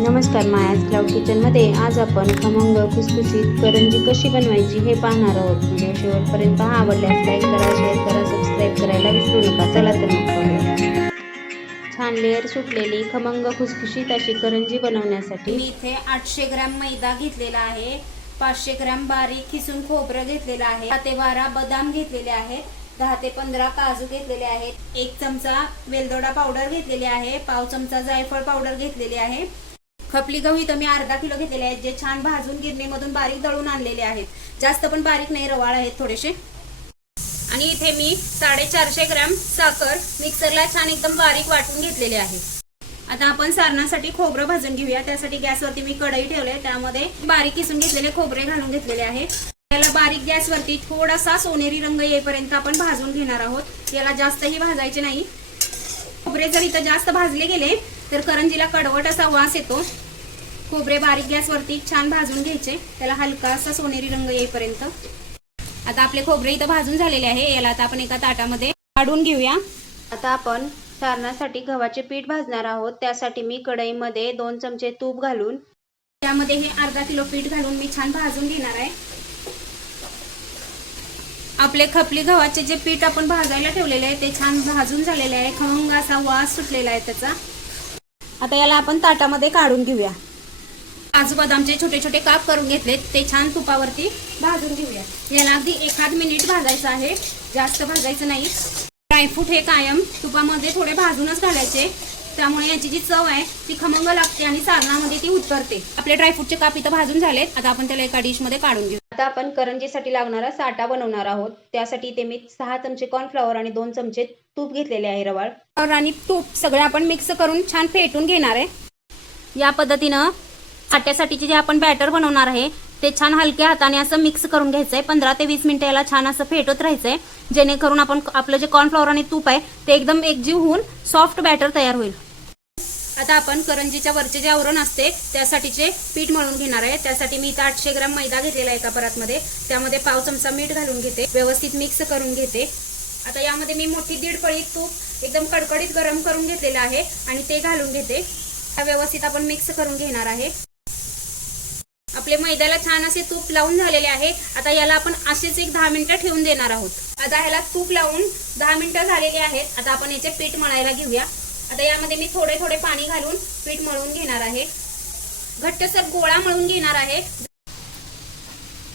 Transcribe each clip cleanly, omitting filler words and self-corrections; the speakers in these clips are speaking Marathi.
नमस्कार, मायाज क्लाउड किचनमध्ये आज आपण खमंग खुसखुशीत करंजी कशी बनवायची हे पाहणार आहोत. व्हिडिओ शेवटपर्यंत पहा. आवडल्यास लाईक करा, शेअर करा, सबस्क्राईब करायला विसरू नका. चला तर मग पाहूया. छान लेअर सुटलेली खमंग खुसखुशीत अशी करंजी बनवण्यासाठी मी इथे 800 ग्रॅम मैदा घेतलेला आहे, 500 ग्रॅम बारीक खिसून खोबरं घेतलेलं आहे, 10 ते 12 बदाम घेतलेले आहेत, 10 ते 15 काजू घेतलेले आहेत, 1 चमचा वेलदोडा पावडर घेतलेली आहे, पाव चमचा जायफळ पावडर घेतलेली आहे. खपली गहू इथं मी अर्धा किलो घेतलेले आहेत, जे छान भाजून गिरणीमधून बारीक दळून आणलेले आहेत. जास्त पण बारीक नाही, रवाळ आहेत थोडेसे. आणि इथे मी 450 ग्रॅम साखर मिक्सरला छान एकदम बारीक वाटून घेतलेले आहे. आता आपण सारणासाठी खोबरं भाजून घेऊया. त्यासाठी गॅसवरती मी कढई ठेवले, त्यामध्ये बारीक किसून घेतलेले खोबरे घालून घेतलेले आहे. याला बारीक गॅसवरती थोडासा सोनेरी रंग येईपर्यंत आपण भाजून घेणार आहोत. याला जास्तही भाजायचे नाही. खोबरे जर इथं जास्त भाजले गेले तर करंजीला कडवट असा वास येतो. खोबरे बारीक गॅसवरती छान भाजून घ्यायचे, त्याला हलकासा सोनेरी रंग येईपर्यंत. आता आपले खोबरे इथं भाजून झालेले आहे. याला आता आपण एका ताटामध्ये काढून घेऊया. आता आपण सारणासाठी गव्हाचे पीठ भाजणार आहोत. त्यासाठी मी कढईमध्ये 2 चमचे तूप घालून त्यामध्ये हे अर्धा किलो पीठ घालून मी छान भाजून घेणार आहे. आपले खपली गव्हाचे जे पीठ आपण भाजायला ठेवलेले आहे ते छान भाजून झालेले आहे. खमंग असा वास सुटलेला आहे त्याचा. आता याला आपण ताटामध्ये काढून घेऊया. काजू बदामचे छोटे छोटे काप करून घेतलेत, ते छान तुपावरती भाजून घेऊया. याला अगदी 1 मिनिट भाजायचं आहे, जास्त भाजायचं नाही. ड्रायफ्रूट हे कायम तुपामध्ये थोडे भाजूनच घालायचे, त्यामुळे याची जी चव आहे ती खमंग लागते आणि सारणामध्ये ती उतरते. आपले ड्रायफ्रूटचे काप इथं भाजून झालेत. आता आपण त्याला एका डिश मध्ये काढून घेऊ. आता आपण करंजीसाठी लागणारा साठा बनवणार आहोत. त्यासाठी इथे मी 6 चमचे कॉर्नफ्लॉवर आणि 2 चमचे तूप घेतलेले आहे, रवाळ. आणि तूप सगळं आपण मिक्स करून छान फेटून घेणार आहे. या पद्धतीनं साठ्यासाठीचे जे आपण बॅटर बनवणार आहे ते छान हलक्या हाताने असं मिक्स करून घ्यायचंय. 15 ते 20 मिनिटं याला छान असं फेटत राहायचंय, जेणेकरून आपलं जे कॉर्नफ्लॉवर आणि तूप आहे ते एकदम एकजीव होऊन सॉफ्ट बॅटर तयार होईल. आता आपण करंजीच्या वरचे जे आवरण असते त्यासाठीचे पीठ मळून घेणार आहे. त्यासाठी मी इथं 800 ग्रॅम मैदा घेतलेला आहे एका परातमध्ये. त्यामध्ये पाव चमचा मीठ घालून घेते, व्यवस्थित मिक्स करून घेते. आता यामध्ये मी मोठी 1.5 पळी तूप एकदम कडकडीत गरम करून घेतलेलं आहे आणि ते घालून घेते. व्यवस्थित आपण मिक्स करून घेणार आहे. आपले मैद्याला छान असे तूप लावून झालेले आहे. आता याला आपण असेच एक 10 मिनिटं ठेवून देणार आहोत. आता ह्याला तूप लावून 10 मिनिटं झालेली आहेत. आता आपण याचे पीठ मळायला घेऊया. आता यामध्ये मी थोडे थोडे पाणी घालून पीठ मळून घेणार आहे. घट्टसर गोळा मळून घेणार आहे.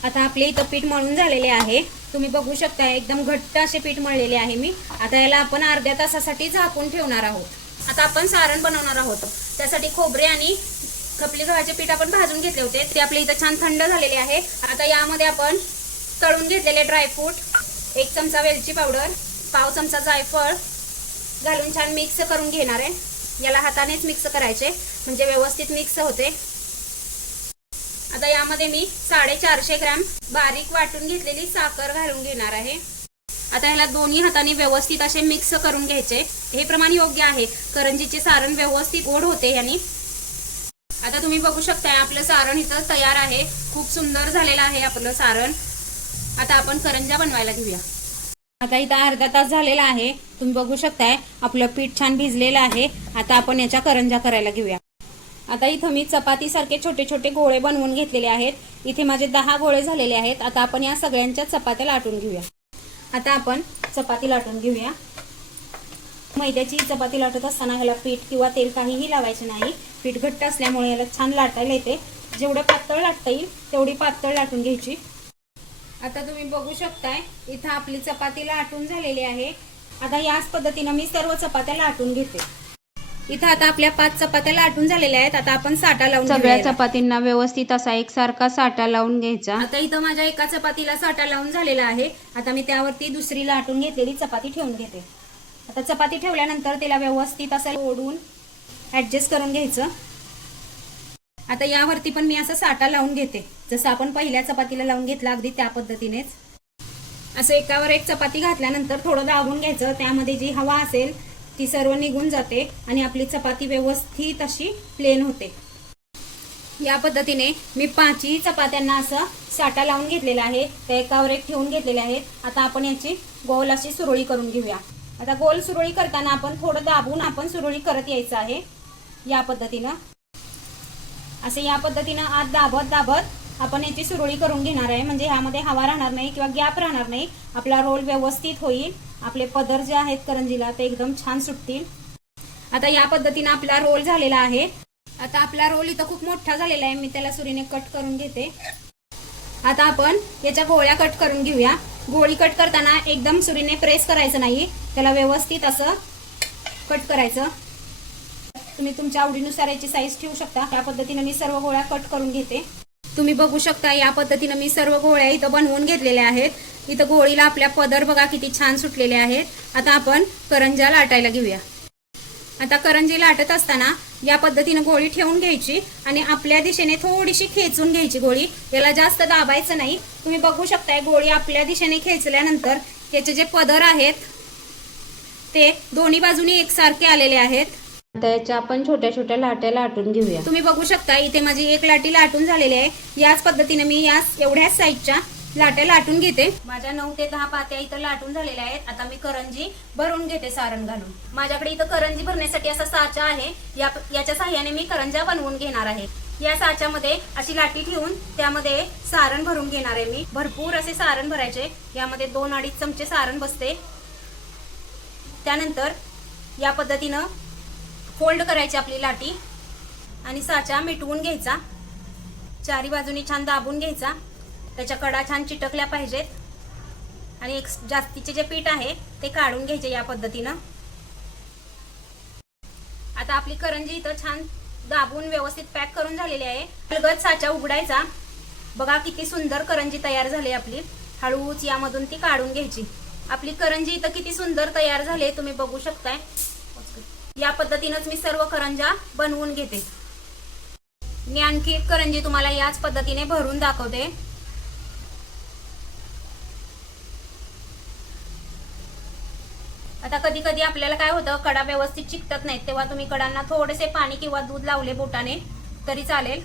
आता आपले इथं पीठ मळून झालेले आहे, तुम्ही बघू शकता. एकदम घट्ट असे पीठ मळलेले आहे मी. आता याला आपण अर्ध्या तासासाठी झाकून ठेवणार आहोत. आता आपण सारण बनवणार आहोत. त्यासाठी खोबरे आणि खपली गव्हाचे पीठ आपण भाजून घेतले होते, ते आपले इथं छान थंड झालेले आहे. आता यामध्ये आपण तळून घेतलेले ड्रायफ्रूट, 1 चमचा वेलची पावडर, पाव चमचा जायफळ घालून छान मिक्स करून घेणार आहे. याला हातानेच मिक्स करायचे म्हणजे व्यवस्थित मिक्स होते. आता यामध्ये मी 450 ग्रॅम बारीक वाटून घेतलेली साखर घालून घेणार आहे. आता ह्याला दोन्ही हाताने व्यवस्थित असे मिक्स करून घ्यायचे. हे प्रमाण योग्य आहे. करंजीचे सारण व्यवस्थित गोड होते याने. आता तुम्ही बघू शकताय आपलं सारण इथं तयार आहे. खूप सुंदर झालेलं आहे आपलं सारण. आता आपण करंजा बनवायला घेऊया. आता इथं अर्धा तास झालेला आहे. तुम्ही बघू शकताय आपलं पीठ छान भिजलेलं आहे. आता आपण याच्या करंजा करायला घेऊया. आता इथं मी चपातीसारखे छोटे छोटे गोळे बनवून घेतलेले आहेत. इथे माझे 10 गोळे झालेले आहेत. आता आपण या सगळ्यांच्या चपात्या लाटून घेऊया. आता आपण चपाती लाटून घेऊया. मैद्याची चपाती लाटत असताना ह्याला पीठ किंवा तेल काहीही लावायचे नाही. पीठ घट्ट असल्यामुळे याला छान लाटायला येते. जेवढं पातळ लाटता येईल तेवढी पातळ लाटून घ्यायची. आता तुम्ही बघू शकताय इथं आपली चपाती लाटून झालेली आहे. आता याच पद्धतीनं मी सर्व चपात्या लाटून घेते. इथं आता आपल्या 5 चपात्या लाटून झालेल्या आहेत. आता आपण साठा लावून सगळ्या चपातींना व्यवस्थित असा एकसारखा साठा लावून घ्यायचा. आता इथं माझ्या एका चपातीला साठा लावून झालेला आहे. आता मी त्यावरती दुसरी लाटून घेतलेली चपाती ठेवून घेते. आता चपाती ठेवल्यानंतर त्याला व्यवस्थित असं ओढून ऍडजस्ट करून घ्यायचं. आता यावरती पण मी असं साठा लावून घेते, जसं आपण पहिल्या चपातीला लावून घेतला अगदी त्या पद्धतीनेच. असं एकावर एक चपाती घातल्यानंतर थोडं दाबून घ्यायचं. त्यामध्ये जी हवा असेल ती सर्व निघून जाते आणि आपली चपाती व्यवस्थित अशी प्लेन होते. या पद्धतीने मी 5ही चपात्यांना असं साठा लावून घेतलेला आहे. त्या एकावर एक ठेवून घेतलेले आहेत. आता आपण याची गोल अशी सुरळी करून घेऊया. आता गोल सुरळी करताना आपण थोडं दाबून आपण सुरळी करत यायचं आहे या पद्धतीनं. असे या पद्धतीनं आत दाबत दाबत आपण याची सुरळी करून घेणार आहे, म्हणजे ह्यामध्ये हवा राहणार नाही किंवा गॅप राहणार नाही. आपला रोल व्यवस्थित होईल. आपले पदर जे आहेत करंजीला ते एकदम छान सुटतील. आता या पद्धतीनं आपला रोल झालेला आहे. आता आपला रोल इथं खूप मोठा झालेला आहे, मी त्याला सुरीने कट करून घेते. आता आपण याच्या गोळ्या कट करून घेऊया. गोळी कट करताना एकदम सुरीने प्रेस करायचं नाही, त्याला व्यवस्थित असं कट करायचं. तुम्ही तुमच्या आवडीनुसार याची साईज ठेवू शकता. या पद्धतीने मी सर्व गोळ्या कट करून घेते. तुम्ही बघू शकता या पद्धतीने मी सर्व गोळ्या इथं बनवून घेतलेल्या आहेत. इथं गोळीला आपल्या पदर बघा किती छान सुटलेले आहेत. आता आपण करंज्या लाटायला घेऊया. आता करंजी लाटत असताना या पद्धतीने गोळी ठेवून घ्यायची आणि आपल्या दिशेने थोडीशी खेचून घ्यायची गोळी. याला जास्त दाबायचं नाही. तुम्ही बघू शकताय गोळी आपल्या दिशेने खेचल्यानंतर याचे जे पदर आहेत ते दोन्ही बाजूनी एकसारखे आलेले आहेत. आता याच्या आपण छोट्या छोट्या लाट्या लाटून घेऊया. तुम्ही बघू शकता इथे माझी एक लाटी लाटून झालेली आहे. याच पद्धतीने मी या एवढ्याच साईजच्या लाट्या लाटून घेते. माझ्या 9 ते 10 पात्या इथं लाटून झालेल्या आहेत. आता मी करंजी भरून घेते सारण घालून. माझ्याकडे इथं करंजी भरण्यासाठी असा साचा आहे. याच्या साह्याने मी करंज्या बनवून घेणार आहे. या साच्यामध्ये अशी लाटी ठेवून त्यामध्ये सारण भरून घेणार आहे मी. भरपूर असे सारण भरायचे. यामध्ये 2-2.5 चमचे सारण बसते. त्यानंतर या पद्धतीनं फोल्ड करायची आपली लाटी आणि साचा मिटवून घ्यायचा. चारी बाजूनी छान दाबून घ्यायचा. त्याच्या कडा छान चिटकल्या पाहिजेत आणि एक जास्तीचे जे पीठ आहे ते काढून घ्यायचे या पद्धतीनं. आता आपली करंजी इथं छान दाबून व्यवस्थित पॅक करून झालेली आहे. अलगद साचा उघडायचा. बघा किती सुंदर करंजी तयार झाली आपली. हळूच यामधून ती काढून घ्यायची. आपली करंजी इथं किती सुंदर तयार झाली तुम्ही बघू शकताय. या पद्धतीनंच मी सर्व करंज्या बनवून घेते. मी आणखी एक करंजी तुम्हाला याच पद्धतीने भरून दाखवते. आता कधी कधी आपल्याला काय होतं कडा व्यवस्थित चिकटत नाहीत, तेव्हा तुम्ही कडांना थोडेसे पाणी किंवा दूध लावले बोटाने तरी चालेल.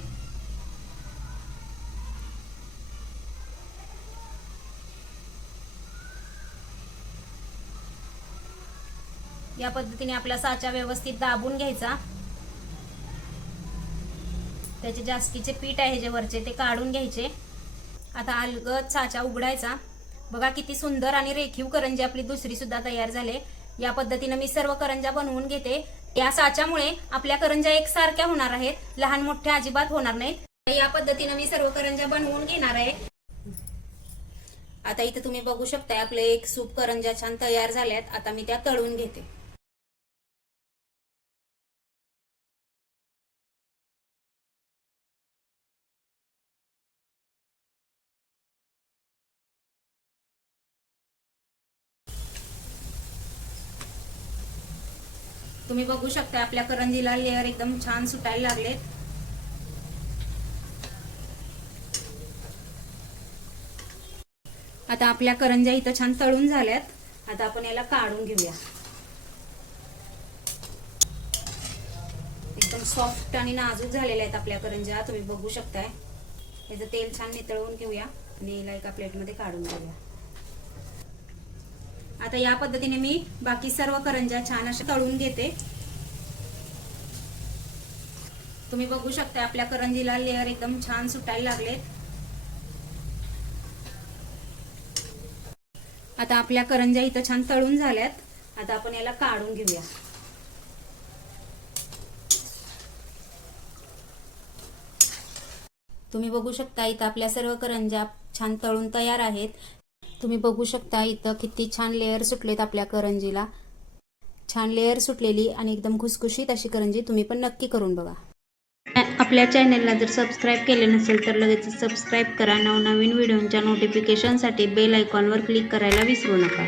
या पद्धतीने आपला साचा व्यवस्थित दाबून घ्यायचा. त्याचे जास्तीचे पीठ आहे जे वरचे ते काढून घ्यायचे. आता अलगद साचा उघडायचा. बघा किती सुंदर आणि रेखीव करंजी आपली दुसरी सुद्धा तयार झाले. या पद्धतीने मी सर्व करंज्या बनवून घेते. या साच्यामुळे आपल्या करंज्या एकसारख्या होणार आहेत, लहान मोठ्या अजिबात होणार नाहीत. या पद्धतीने मी सर्व करंज्या बनवून घेणार आहे. आता इथे तुम्ही बघू शकताय आपले एक सूप करंज्या छान तयार झाल्यात. आता मी त्या तळून घेते. तुम्ही बघू शकता आपल्या करंजीला लेअर एकदम छान सुटायला लागलेत. आता आपल्या करंज्या इथं छान तळून झाल्यात. आता आपण याला काढून घेऊया. एकदम सॉफ्ट आणि नाजूक झालेल्या आहेत आपल्या करंज्या. तुम्ही बघू शकताय. याचं तेल छान नितळवून घेऊया आणि याला एका प्लेटमध्ये काढून घेऊया. आता या पद्धतीने मी बाकी सर्व करंज्या छान अशा तळून घेते. तुम्ही बघू शकता आपल्या करंजीला लेअर एकदम छान सुटायला लागलेत. आता आपल्या करंज्या इथं छान तळून झाल्यात. आता आपण याला काढून घेऊया. तुम्ही बघू शकता इथं आपल्या सर्व करंज्या छान तळून तयार आहेत. तुम्ही बघू शकता इथं किती छान लेअर सुटलेत आपल्या करंजीला. छान लेअर सुटलेली आणि एकदम खुसखुशीत अशी करंजी तुम्ही पण नक्की करून बघा. आपल्या चॅनलला जर सबस्क्राईब केले नसेल तर लगेच सबस्क्राईब करा. नवनवीन व्हिडिओच्या नोटिफिकेशनसाठी बेल आयकॉनवर क्लिक करायला विसरू नका.